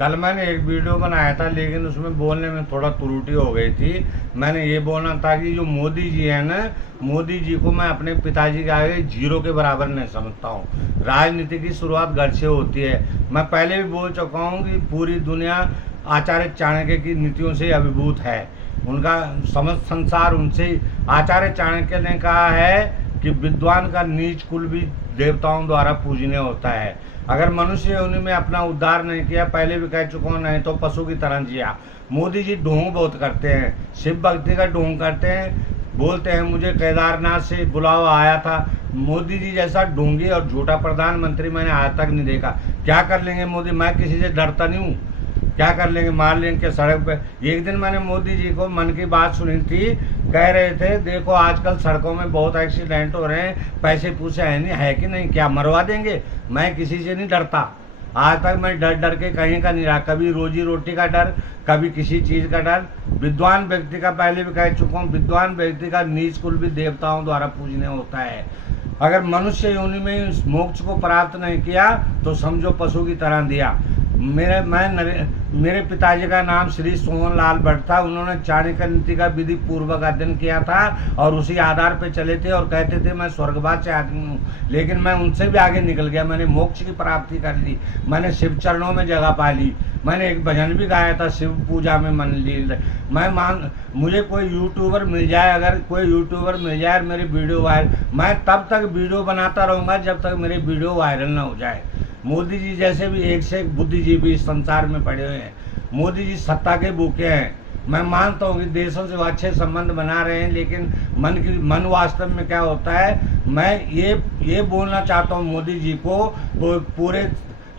कल मैंने एक वीडियो बनाया था, लेकिन उसमें बोलने में थोड़ा त्रुटि हो गई थी। मैंने ये बोलना था कि जो मोदी जी है ना, मोदी जी को मैं अपने पिताजी के आगे जीरो के बराबर नहीं समझता हूँ। राजनीति की शुरुआत घर से होती है। मैं पहले भी बोल चुका हूँ कि पूरी दुनिया आचार्य चाणक्य की नीतियों से अभिभूत है। उनका समस्त संसार उनसे। आचार्य चाणक्य ने कहा है कि विद्वान का नीच कुल भी देवताओं द्वारा पूजनीय होता है। अगर मनुष्य योनि में अपना उद्धार नहीं किया, पहले भी कह चुका हूँ, नहीं तो पशु की तरह जिया। मोदी जी ढोंग बहुत करते हैं, शिव भक्ति का ढोंग करते हैं। बोलते हैं मुझे केदारनाथ से बुलावा आया था। मोदी जी जैसा ढोंगी और झूठा प्रधानमंत्री मैंने आज तक नहीं देखा। क्या कर लेंगे मोदी? मैं किसी से डरता नहीं हूँ। क्या कर लेंगे? मार लेंगे क्या सड़क पे? एक दिन मैंने मोदी जी को मन की बात सुनी थी। कह रहे थे देखो आजकल सड़कों में बहुत एक्सीडेंट हो रहे हैं, पैसे पूछे है नहीं, है कि नहीं, क्या मरवा देंगे? मैं किसी से नहीं डरता। आज तक मैं डर डर के कहीं का नहीं रहा। कभी रोजी रोटी का डर, कभी किसी चीज़ का डर। विद्वान व्यक्ति का, पहले भी कह चुका हूँ, विद्वान व्यक्ति का नीच कुल भी देवताओं द्वारा पूजनीय होता है। अगर मनुष्य योनि में इस मोक्ष को प्राप्त नहीं किया तो समझो पशु की तरह दिया। मेरे पिताजी का नाम श्री सोहन लाल भट्ट था। उन्होंने चाणक्य नीति का विधि पूर्वक अध्ययन किया था और उसी आधार पर चले थे और कहते थे मैं स्वर्गवास से आदमी हूँ। लेकिन मैं उनसे भी आगे निकल गया। मैंने मोक्ष की प्राप्ति कर ली। मैंने शिव चरणों में जगह पा ली। मैंने एक भजन भी गाया था, शिव पूजा में मन ली। मुझे कोई यूट्यूबर मिल जाए, अगर कोई यूट्यूबर मिल जाए और मेरी वीडियो वायरल, मैं तब तक वीडियो बनाता रहूँगा जब तक मेरी वीडियो वायरल ना हो जाए। मोदी जी जैसे भी एक से एक बुद्धिजीवी इस संसार में पड़े हुए हैं। मोदी जी सत्ता के भूखे हैं। मैं मानता हूँ कि देशों से वो अच्छे संबंध बना रहे हैं, लेकिन मन वास्तव में क्या होता है, मैं ये बोलना चाहता हूँ मोदी जी को,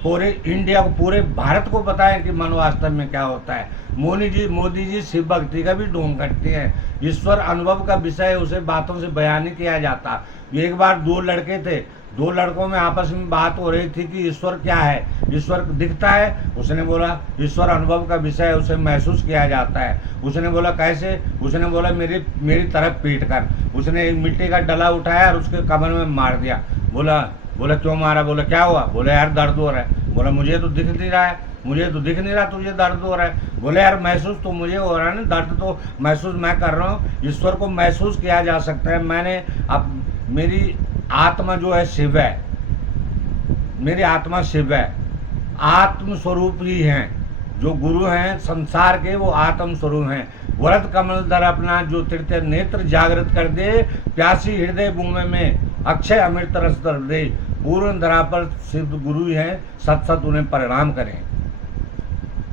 पूरे इंडिया को, पूरे भारत को बताएं कि मन वास्तव में क्या होता है। मोदी जी शिव भक्ति का भी ढोंग करते हैं। ईश्वर अनुभव का विषय उसे बातों से बयान नहीं किया जाता। एक बार दो लड़के थे, दो लड़कों में आपस में बात हो रही थी कि ईश्वर क्या है। ईश्वर दिखता है? उसने बोला ईश्वर अनुभव का विषय है, उसे महसूस किया जाता है। उसने बोला कैसे? उसने बोला मेरी तरफ पीट कर। उसने एक मिट्टी का डला उठाया और उसके कमर में मार दिया। बोला क्यों मारा? बोला क्या हुआ? बोले यार दर्द हो रहा है। बोला मुझे तो दिख नहीं रहा है, मुझे तो दिख नहीं रहा तुझे दर्द हो रहा है। बोले यार महसूस तो मुझे हो रहा है ना, दर्द तो महसूस मैं कर रहा हूँ। ईश्वर को महसूस किया जा सकता है। मेरी आत्मा जो है शिव है, मेरी आत्मा शिव है, आत्म स्वरूप ही हैं। जो गुरु हैं संसार के वो आत्म स्वरूप हैं। वरद कमल दर अपना जो तृतीय नेत्र जागृत कर दे, प्यासी हृदय भूमि में अक्षय अमृत रस दर दे। पूर्ण धरा पर सिद्ध गुरु हैं, सत सत उन्हें परिणाम करें।